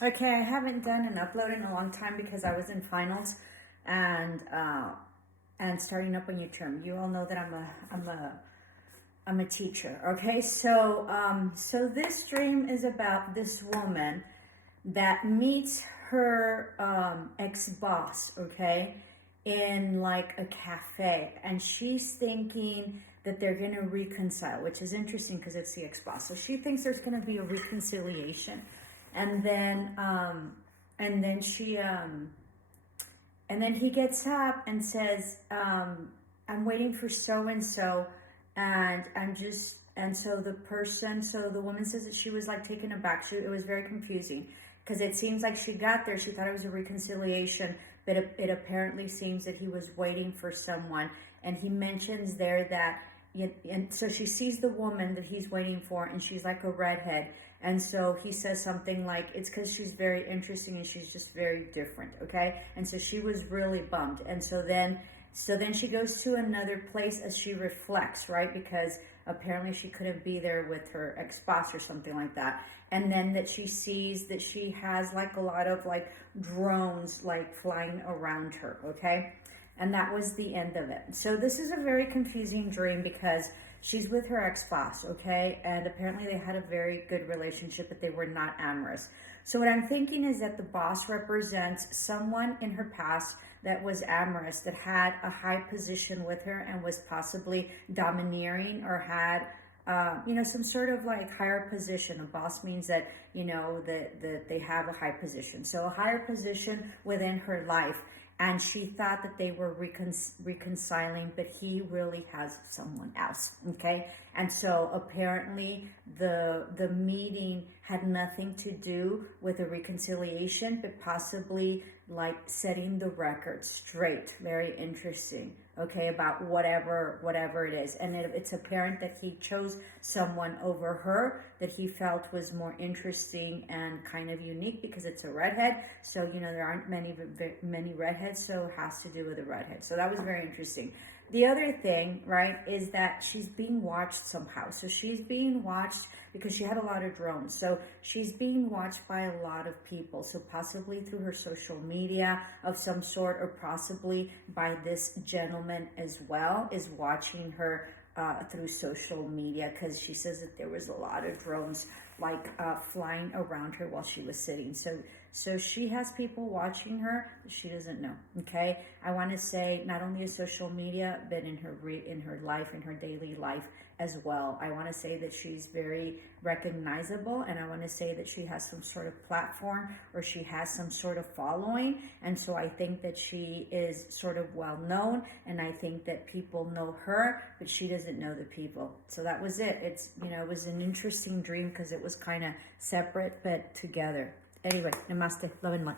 Okay, I haven't done an upload in a long time because I was in finals and starting up a new term. You all know that I'm a teacher. Okay, so this dream is about this woman that meets her ex-boss, okay, in like a cafe, and she's thinking that they're gonna reconcile, which is interesting because it's the ex-boss. So she thinks there's gonna be a reconciliation, and then and then she and then he gets up and says, I'm waiting for so and so, and I'm just, and so the woman says that she was like taken aback. It was very confusing because it seems like she got there, she thought it was a reconciliation, but it apparently seems that he was waiting for someone. And he mentions there that, and so she sees the woman that he's waiting for, and she's like a redhead. And so he says something like, it's because she's very interesting and she's just very different, okay? And so she was really bummed. And so then she goes to another place as she reflects, right? Because apparently she couldn't be there with her ex-boss or something like that. And then that she sees that she has like a lot of like drones like flying around her, okay? And that was the end of it. So this is a very confusing dream because she's with her ex-boss, okay? And apparently they had a very good relationship, but they were not amorous. So what I'm thinking is that the boss represents someone in her past that was amorous, that had a high position with her and was possibly domineering or had some sort of like higher position. A boss means that, that they have a high position. So a higher position within her life. And she thought that they were reconciling, but he really has someone else, okay? And so apparently the meeting had nothing to do with a reconciliation, but possibly like setting the record straight. Very interesting, okay, about whatever it is. And it's apparent that he chose someone over her that he felt was more interesting and kind of unique because it's a redhead. So, there aren't many redheads, so it has to do with a redhead. So that was very interesting. The other thing, right, is that she's being watched somehow. So she's being watched because she had a lot of drones. So she's being watched by a lot of people. So possibly through her social media of some sort, or possibly by this gentleman as well, is watching her through social media, because she says that there was a lot of drones like flying around her while she was sitting. So she has people watching her that she doesn't know. Okay, I want to say not only in social media, but in her life, in her daily life as well. I want to say that she's very recognizable, and I want to say that she has some sort of platform, or she has some sort of following. And so I think that she is sort of well known, and I think that people know her, but she doesn't know the people. So that was it. It was an interesting dream because it was kind of separate but together. Anyway, namaste, love and light.